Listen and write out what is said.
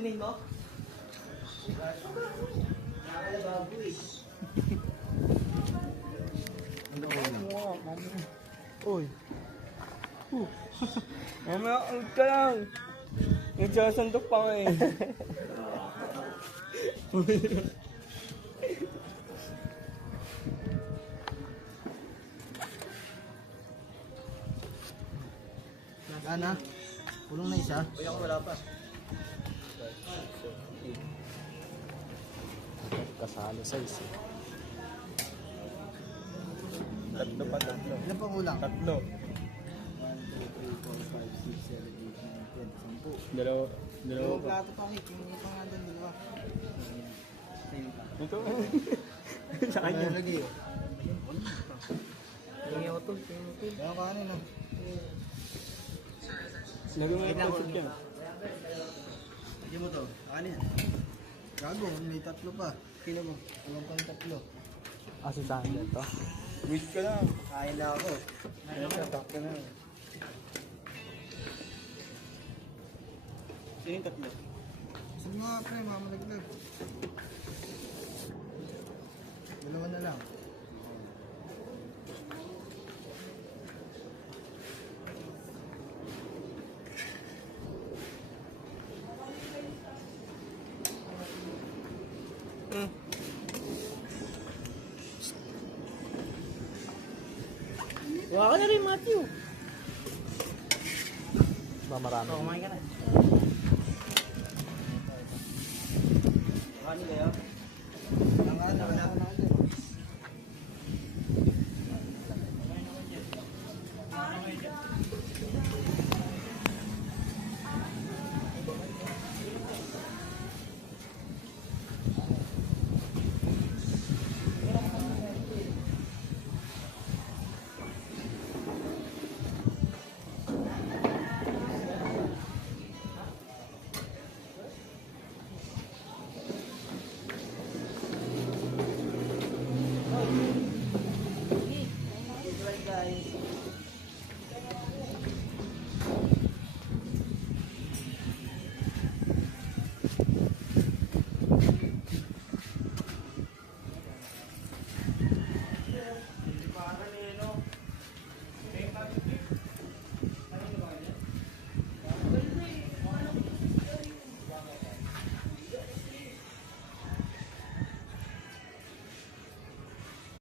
Kunin mo? Uy. Mamaya, ulit ka lang. Nagsasandok pa nga eh. Ana? Kulong na isa? Kaya wala pa. Kasalo sa isa. Tatlo pa, tatlo. Ilan pa kulang? Tatlo. 1, 2, 3, 4, 5, 6, 7, 8, 9, 10, 10. Dalawa. Dalawang Pa. plato pa eh. Yung pa nga doon, dalawa. Ito. Sa kanya. Lagi oh. Tingin ako to. Kaya kanin ah. Lagi mo yung concept yan. Hindi mo to. Kanin. Gago, may tatlo pa. Kino mo? Alam pa yung tatlo. Si Sander to. Wait ka lang. Kain na ako. Ayun ka, takto na. Sino yung tatlo? Sige nga pre, mamalaglag. Dalawa na lang. Wala ka na rin, Matthew. Marami. Kumain ka na.